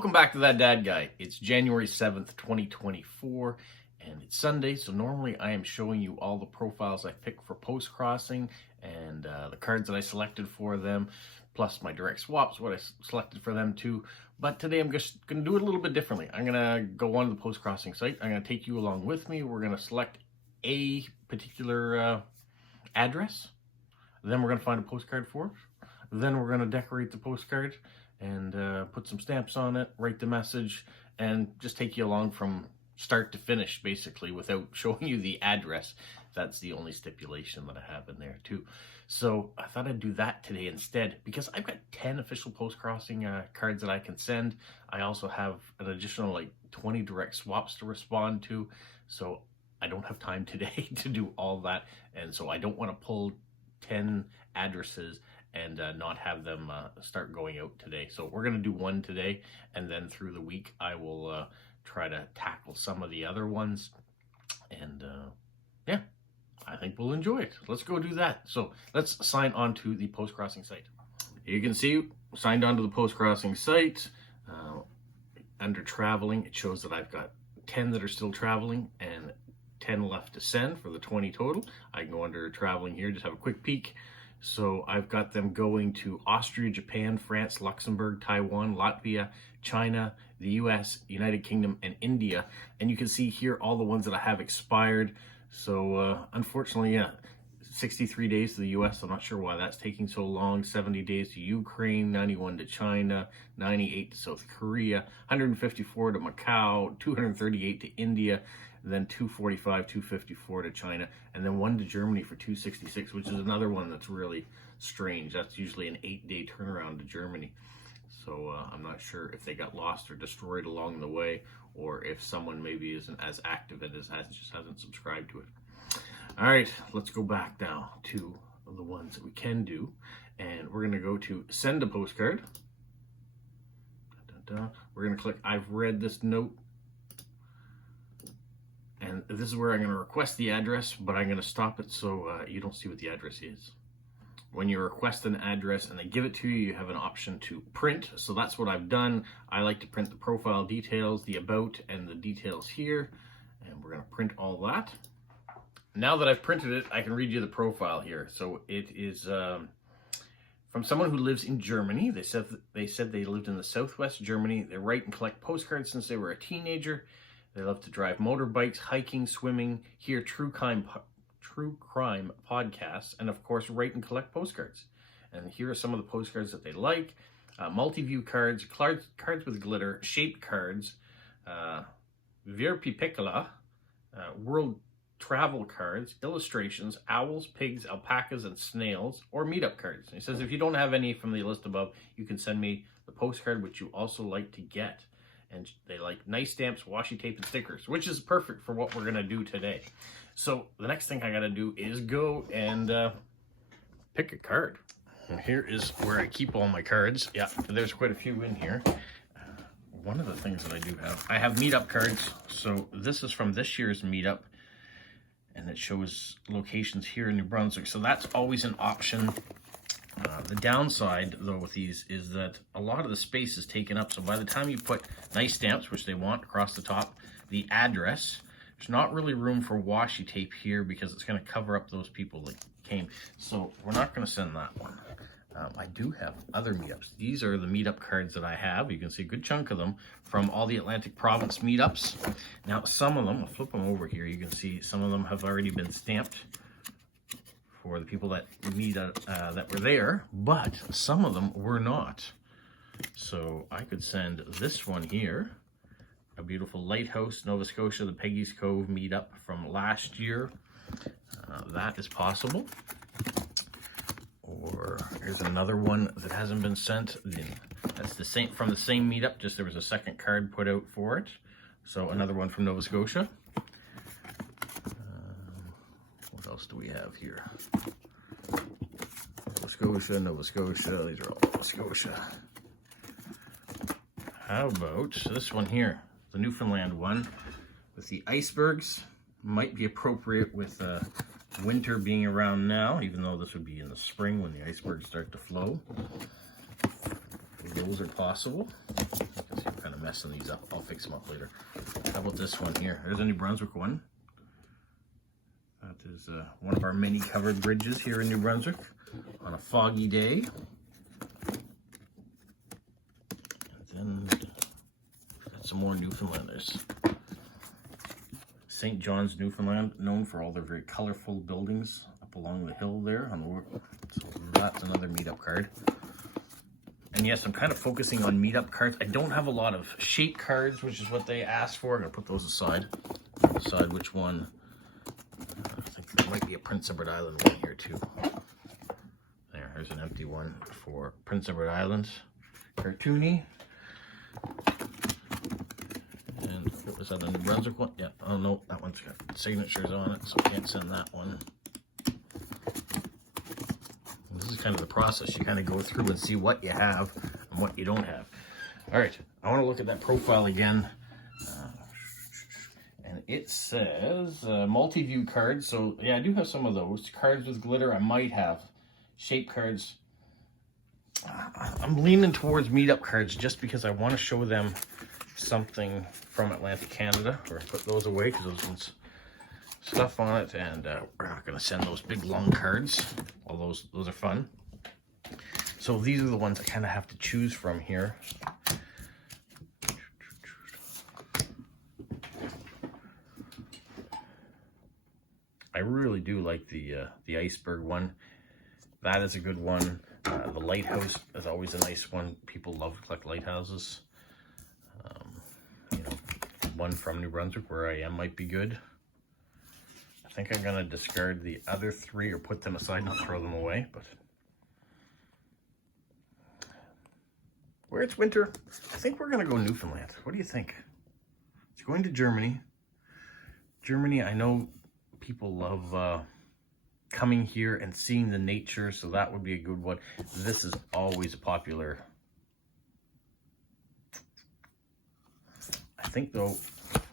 Welcome back to That Dad Guy. It's January 7th, 2024, and it's Sunday, so normally I am showing you all the profiles I picked for Postcrossing and the cards that I selected for them, plus my direct swaps, what I selected for them too. But today I'm just going to do it a little bit differently. I'm going to go onto the Postcrossing site. I'm going to take you along with me. We're going to select a particular address. Then we're going to find a postcard for it. Then we're going to decorate the postcard and put some stamps on it, write the message, and just take you along from start to finish, basically, without showing you the address. That's the only stipulation that I have in there, too. So I thought I'd do that today instead, because I've got 10 official Postcrossing cards that I can send. I also have an additional, 20 direct swaps to respond to, so I don't have time today to do all that, and so I don't want to pull 10 addresses and not have them start going out today. So we're going to do one today, and then through the week I will try to tackle some of the other ones, and yeah, I think we'll enjoy it. Let's go do that. So let's sign on to the Postcrossing site. You can see signed on to the Postcrossing site. Under traveling, it shows that I've got 10 that are still traveling and 10 left to send for the 20 total. I can go under traveling here, just have a quick peek. So I've got them going to Austria, Japan, France, Luxembourg, Taiwan, Latvia, China, the US, United Kingdom, and India. And you can see here all the ones that I have expired. So unfortunately, yeah, 63 days to the US. I'm not sure why that's taking so long. 70 days to Ukraine, 91 to China, 98 to South Korea, 154 to Macau, 238 to India, then 245, 254 to China, and then one to Germany for 266, which is another one that's really strange. That's usually an 8-day turnaround to Germany. So I'm not sure if they got lost or destroyed along the way, or if someone maybe isn't as active and just hasn't subscribed to it. All right, let's go back now to the ones that we can do, and we're going to go to send a postcard. We're going to click I've read this note. And this is where I'm going to request the address, but I'm going to stop it so you don't see what the address is. When you request an address and they give it to you, you have an option to print. So that's what I've done. I like to print the profile details, the about, and the details here. And we're going to print all that. Now that I've printed it, I can read you the profile here. So it is from someone who lives in Germany. They said they lived in the southwest Germany. They write and collect postcards since they were a teenager. They love to drive motorbikes, hiking, swimming, hear true crime podcasts, and of course, write and collect postcards. And here are some of the postcards that they like. Multi-view cards, cards with glitter, shaped cards, Virpipicula, world travel cards, illustrations, owls, pigs, alpacas, and snails, or meetup cards. And he says, if you don't have any from the list above, you can send me the postcard, which you also like to get. And they like nice stamps, washi tape, and stickers, which is perfect for what we're going to do today. So the next thing I got to do is go and pick a card. And here is where I keep all my cards. Yeah, there's quite a few in here. One of the things that I have meetup cards. So this is from this year's meetup, and it shows locations here in New Brunswick. So that's always an option. The downside, though, with these is that a lot of the space is taken up. So by the time you put nice stamps, which they want, across the top, the address, there's not really room for washi tape here because it's going to cover up those people that came. So we're not going to send that one. I do have other meetups. These are the meetup cards that I have. You can see a good chunk of them from all the Atlantic Province meetups. Now, some of them, I'll flip them over here. You can see some of them have already been stamped for the people that that were there, but some of them were not. So I could send this one here, a beautiful lighthouse, Nova Scotia, the Peggy's Cove meetup from last year. That is possible. Or here's another one that hasn't been sent. That's the same from the same meetup, just there was a second card put out for it. So another one from Nova Scotia. What else do we have here? Nova Scotia, these are all Nova Scotia. How about this one here, the Newfoundland one with the icebergs? Might be appropriate with winter being around now, even though this would be in the spring when the icebergs start to flow. Those are possible. You can see I'm kind of I'm messing these up. I'll fix them up later. How about this one here? There's a New Brunswick one. That is one of our many covered bridges here in New Brunswick on a foggy day. And then we've got some more Newfoundlanders. St. John's, Newfoundland, known for all their very colorful buildings up along the hill there. So that's another meetup card. And yes, I'm kind of focusing on meetup cards. I don't have a lot of shape cards, which is what they asked for. I'm going to put those aside. Decide which one. I think there might be a Prince Edward Island one here too. There's an empty one for Prince Edward Island. Cartoony. And was that a New Brunswick one? Yeah. Oh no, that one's got signatures on it, so I can't send that one. This is kind of the process. You kind of go through and see what you have and what you don't have. All right, I want to look at that profile again. And it says multi-view cards. So yeah, I do have some of those. Cards with glitter I might have. Shape cards. I'm leaning towards meetup cards just because I want to show them something from Atlantic Canada. Or put those away because those ones stuff on it, and we're not going to send those big long cards, although those are fun. So these are the ones I kind of have to choose from here. I really do like the iceberg one. That is a good one. The lighthouse is always a nice one. People love to collect lighthouses. You know, one from New Brunswick where I am might be good. I think I'm gonna discard the other three or put them aside, not throw them away, but where it's winter, I think we're gonna go Newfoundland. What do you think? It's going to Germany. Germany, I know people love coming here and seeing the nature, so that would be a good one. This is always popular. I think though,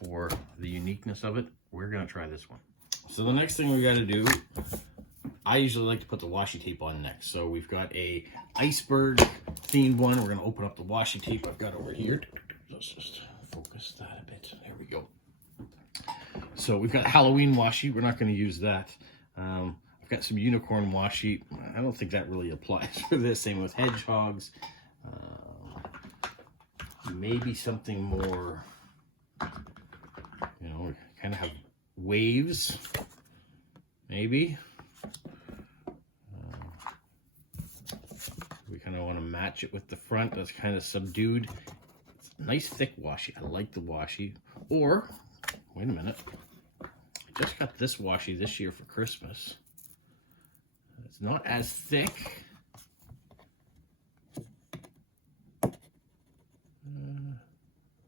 for the uniqueness of it, we're gonna try this one. So the next thing we got to do, I usually like to put the washi tape on next. So we've got a iceberg themed one. We're going to open up the washi tape I've got over here. Let's just focus that a bit. There we go. So we've got Halloween washi. We're not going to use that. I've got some unicorn washi. I don't think that really applies for this. Same with hedgehogs. Maybe something more, you know, kind of have waves, maybe. We kind of want to match it with the front. That's kind of subdued. It's nice thick washi. I like the washi. Or, wait a minute. I just got this washi this year for Christmas. It's not as thick. That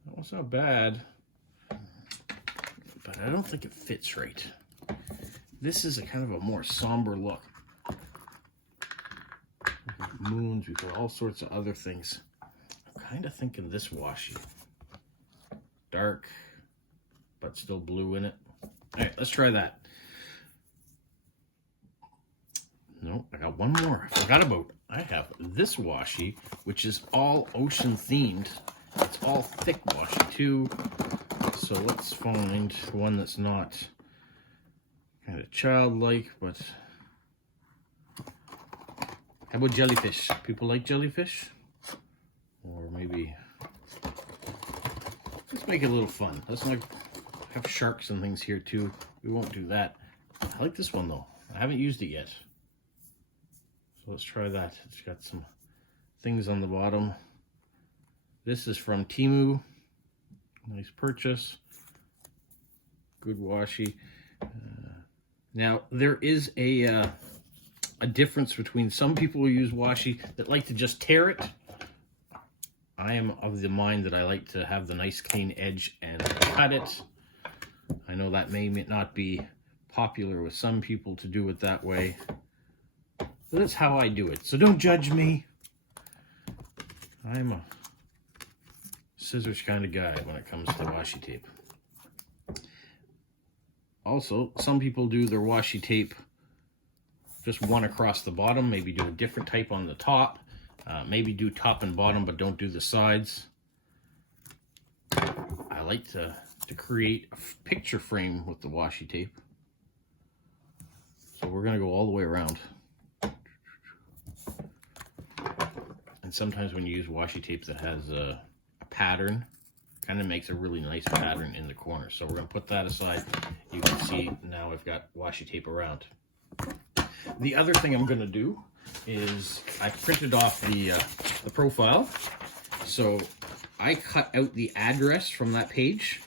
one's not bad. But I don't think it fits right. This is a kind of a more somber look. We've got moons, we've got all sorts of other things. I'm kind of thinking this washi. Dark, but still blue in it. All right, let's try that. No, I got one more. I forgot about. I have this washi, which is all ocean themed. It's all thick washi too. So let's find one that's not kind of childlike, but how about jellyfish? People like jellyfish? Or maybe, let's make it a little fun. Let's not have sharks and things here too. We won't do that. I like this one though. I haven't used it yet. So let's try that. It's got some things on the bottom. This is from Temu. Nice purchase. Good washi. Now, there is a difference between some people who use washi that like to just tear it. I am of the mind that I like to have the nice clean edge and cut it. I know that may not be popular with some people to do it that way. But that's how I do it. So don't judge me. I'm a scissors kind of guy when it comes to washi tape. Also, some people do their washi tape just one across the bottom, maybe do a different type on the top, maybe do top and bottom but don't do the sides. like to create a picture frame with the washi tape. So we're going to go all the way around. And sometimes when you use washi tape that has a pattern, kind of makes a really nice pattern in the corner. So we're going to put that aside. You can see now I've got washi tape around. The other thing I'm going to do is I printed off the profile. So I cut out the address from that page.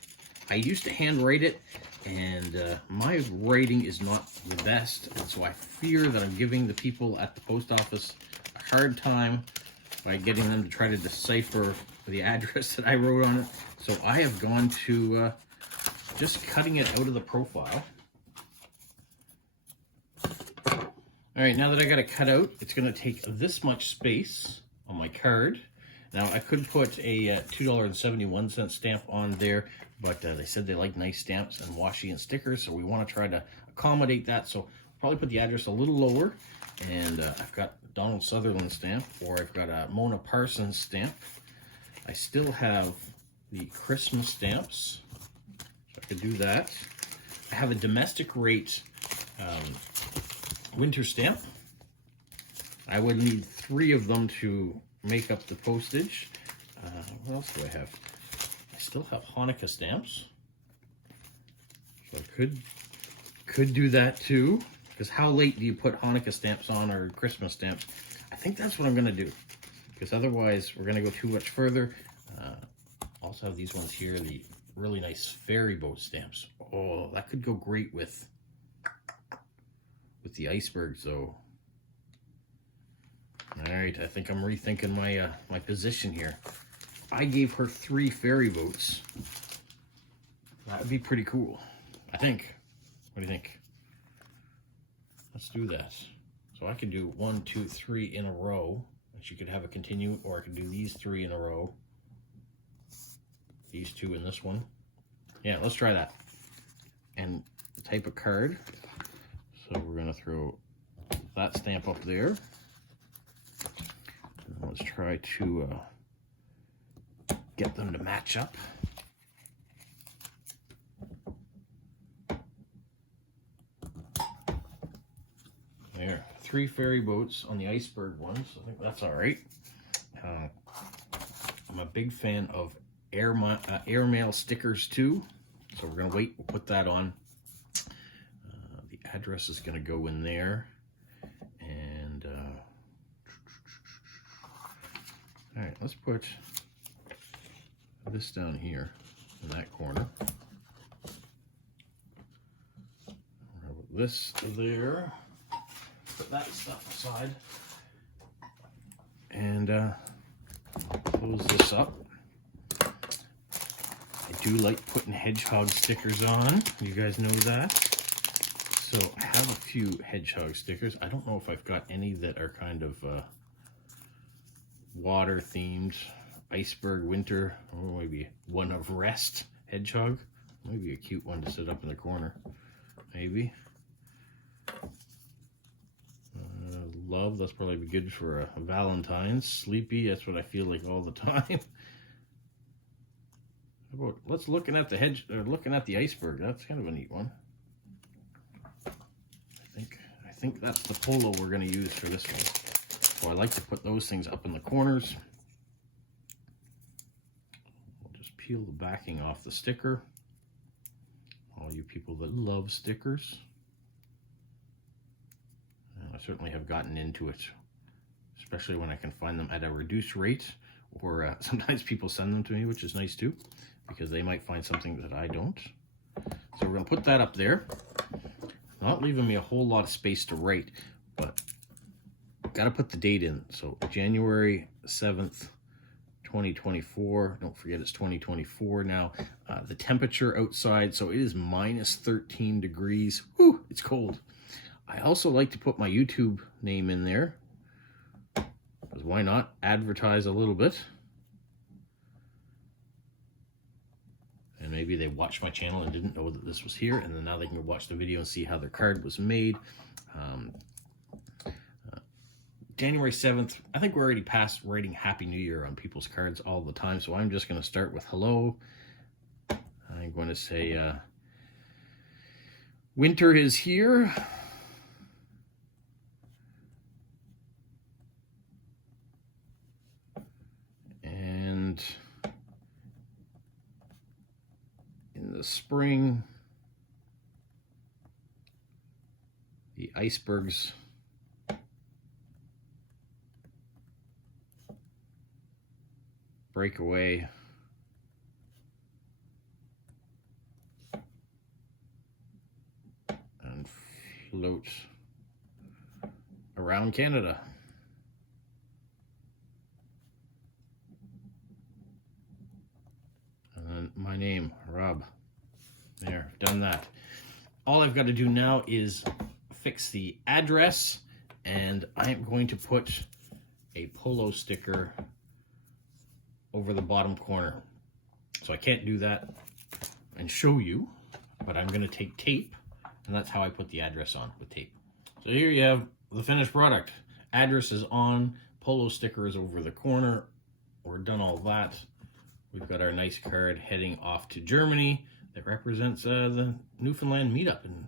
I used to handwrite it, and my writing is not the best, and so I fear that I'm giving the people at the post office a hard time by getting them to try to decipher the address that I wrote on it. So I have gone to just cutting it out of the profile. All right, now that I got it cut out, it's going to take this much space on my card. Now, I could put a $2.71 stamp on there, but they said they like nice stamps and washi and stickers, so we want to try to accommodate that. So probably put the address a little lower, and I've got Donald Sutherland stamp, or I've got a Mona Parsons stamp. I still have the Christmas stamps, so I could do that. I have a domestic rate winter stamp. I would need 3 of them to make up the postage. What else do I have? I still have Hanukkah stamps, so I could do that too. Because how late do you put Hanukkah stamps on, or Christmas stamps? I think that's what I'm going to do, because otherwise we're going to go too much further. Also have these ones here, the really nice ferry boat stamps. Oh, that could go great with the icebergs, though. All right, I think I'm rethinking my my position here. I gave her 3 ferry boats. That would be pretty cool, I think. What do you think? Let's do that. So I could do 1, 2, 3 in a row, and she could have a continue, or I could do these 3 in a row. These 2 in this one. Yeah, let's try that. And the type of card. So we're gonna throw that stamp up there. And let's try to get them to match up. There, 3 ferry boats on the iceberg ones. I think that's all right. I'm a big fan of airmail stickers too, so we're gonna wait. We'll put that on. The address is gonna go in there, and all right, let's put this down here in that corner. Put this there. Put that stuff aside, and close this up. I do like putting hedgehog stickers on. You guys know that. So I have a few hedgehog stickers. I don't know if I've got any that are kind of water themed, iceberg, winter, or maybe one of rest hedgehog. Maybe a cute one to sit up in the corner. Maybe. Love, that's probably be good for a Valentine's. Sleepy, that's what I feel like all the time. How about let's looking at the iceberg. That's kind of a neat one. I think that's the polo we're going to use for this one. So I like to put those things up in the corners. I'll just peel the backing off the sticker. All you people that love stickers. I certainly have gotten into it, especially when I can find them at a reduced rate, or sometimes people send them to me, which is nice too, because they might find something that I don't. So we're going to put that up there. Not leaving me a whole lot of space to write, but got to put the date in. So January 7th, 2024. Don't forget it's 2024 now. The temperature outside, so it is minus 13 degrees. Whew, it's cold. I also like to put my YouTube name in there, because why not advertise a little bit? And maybe they watched my channel and didn't know that this was here, and then now they can go watch the video and see how their card was made. January 7th, I think we're already past writing Happy New Year on people's cards all the time, so I'm just going to start with hello. going to say winter is here. And in the spring, the icebergs break away and float around Canada. And my name, Rob. There, I've done that. All I've got to do now is fix the address, and I am going to put a polo sticker over the bottom corner. So I can't do that and show you, but I'm going to take tape, and that's how I put the address on, with tape. So here you have the finished product. Address is on, polo sticker is over the corner. We're done all that. We've got our nice card heading off to Germany that represents the Newfoundland meetup. And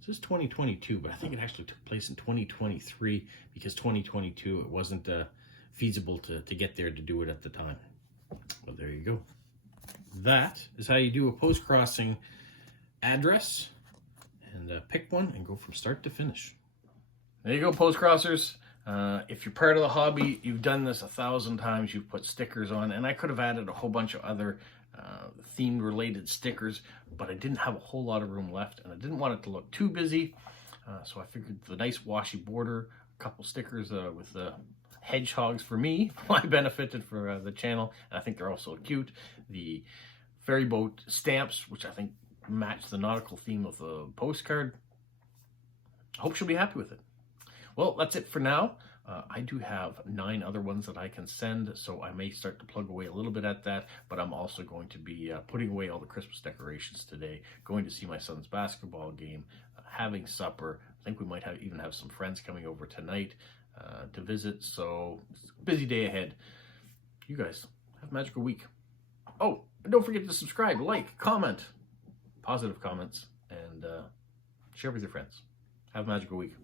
this is 2022, but I think it actually took place in 2023 because 2022 it wasn't feasible to get there to do it at the time. Well, there you go. That is how you do a post-crossing address, and pick one and go from start to finish. There you go, post-crossers. If you're part of the hobby, you've done this 1,000 times. You've put stickers on, and I could have added a whole bunch of other themed related stickers, but I didn't have a whole lot of room left, and I didn't want it to look too busy. So I figured the nice washi border, a couple stickers with the hedgehogs for me, I benefited for the channel, and I think they're also cute. The ferry boat stamps, which I think match the nautical theme of the postcard. I hope she'll be happy with it. Well, that's it for now. I do have 9 other ones that I can send, so I may start to plug away a little bit at that, but I'm also going to be putting away all the Christmas decorations today, going to see my son's basketball game, having supper. I think we might even have some friends coming over tonight to visit, so it's a busy day ahead. You guys have a magical week. Oh, and don't forget to subscribe, like, comment, positive comments, and share with your friends. Have a magical week.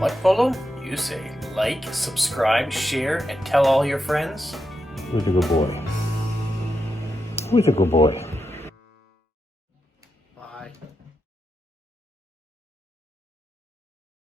What, Polo? You say like, subscribe, share, and tell all your friends? Who's a good boy? Who's a good boy? Bye.